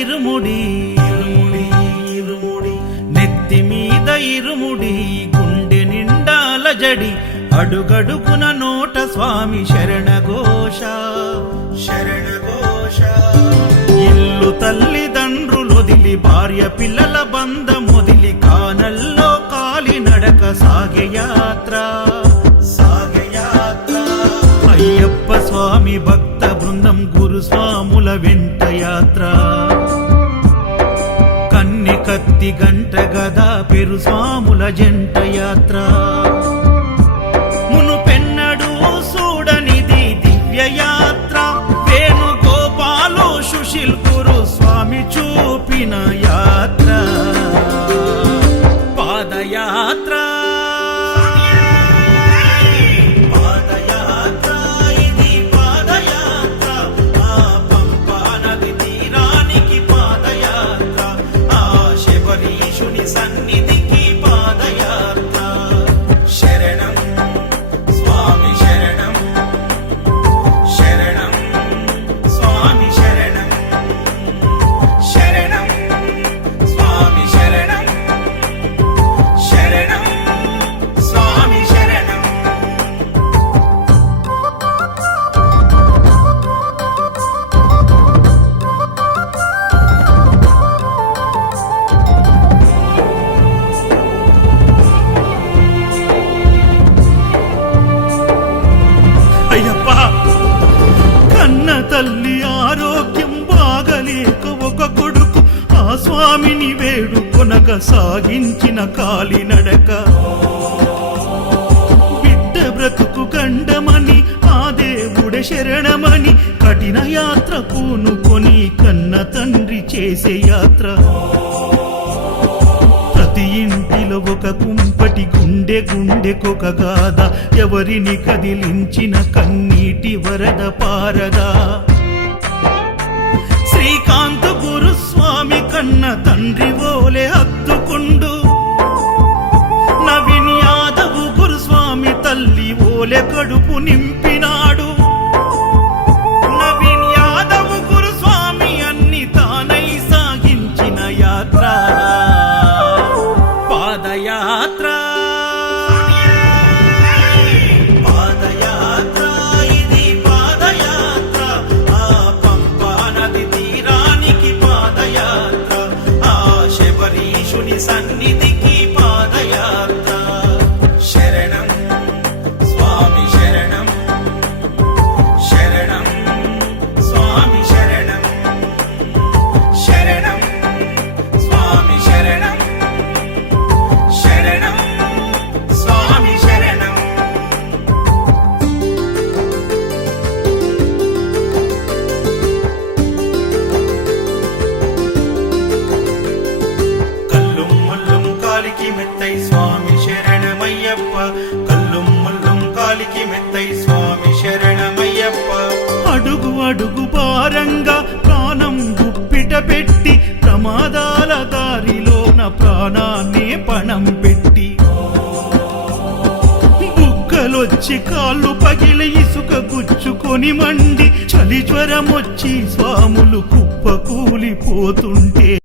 ఇరుముడి ఇరుముడి ఇరుముడి నెత్తి మీద ఇరుముడి గుండె నిండాల జడి అడుగడుగున నోట స్వామి శరణఘోష శరణఘోష ఇల్లు తల్లిదండ్రులొదిలి భార్య పిల్లల బంధమొదిలి కానల్లో కాలి నడక సాగే యాత్ర సాగే యాత్ర అయ్యప్ప స్వామి భక్త బృందం గురుస్వాముల వెంట యాత్ర కన్నె కత్తి గంట గదా పెరు స్వాముల జంట యాత్ర మునుపెన్నడు చూడనిది దివ్య యాత్ర వేణుగోపాలు సుశీల్ గురు స్వామి చూపిన యాత్ర పాదయాత్ర సన్నిధికి పాదయాత్ర శరణం స్వామి శరణం శరణం స్వామి శరణం శరణం స్వామి శరణం శరణం స్వామి శరణం తల్లి ఆరోగ్యం బాగలేక ఒక కొడుకు ఆ స్వామిని వేడుకొనగా సాగించిన కాలినడక బిడ్డ బ్రతుకు గండమని ఆ దేవుడే శరణమని కఠిన యాత్ర పూనుకొని కన్న తండ్రి చేసే యాత్ర ప్రతి ఇంటిలో ఒక కుంపటి గుండె గుండెకొక గాథ ఎవరిని కదిలించిన కన్నీటి వరద పారదా శ్రీకాంత గురుస్వామి కన్న తండ్రి ఓలే హత్తుకుండు నవీన్ యాదవ్ గురుస్వామి తల్లి ఓలే కడుపు నింపినాడు నవీన్ యాదవ్ గురుస్వామి అన్ని తానై సాగించిన యాత్ర పాదయాత్ర పాదయాత్ర ఇది పాదయాత్ర ఆ పంపా నది తీరానికి పాదయాత్ర ఆ శబరీషుని సన్నిధికి పాదయాత్ర శరణం స్వామి శరణం శరణం స్వామి శరణం శరణం స్వామి శరణం శరణం స్వామి శరణం కల్లుం ముల్లుం కాలికి మెత్తై స్వామి శరణమయ్యప్ప కల్లుం ముల్లుం కాలికి మెత్తై స్వామి శరణమయ్యప్ప అడుగు అడుగు భారంగా ప్రాణం గుప్పిట పెట్టి ప్రమాదాల దారిలోన ప్రాణాన్ని పణం పెట్టి బుగ్గలొచ్చి కాళ్ళు పగిలి ఇసుక గుచ్చుకొని మండి చలి జ్వరమొచ్చి స్వాములు కుప్ప కూలిపోతుంటే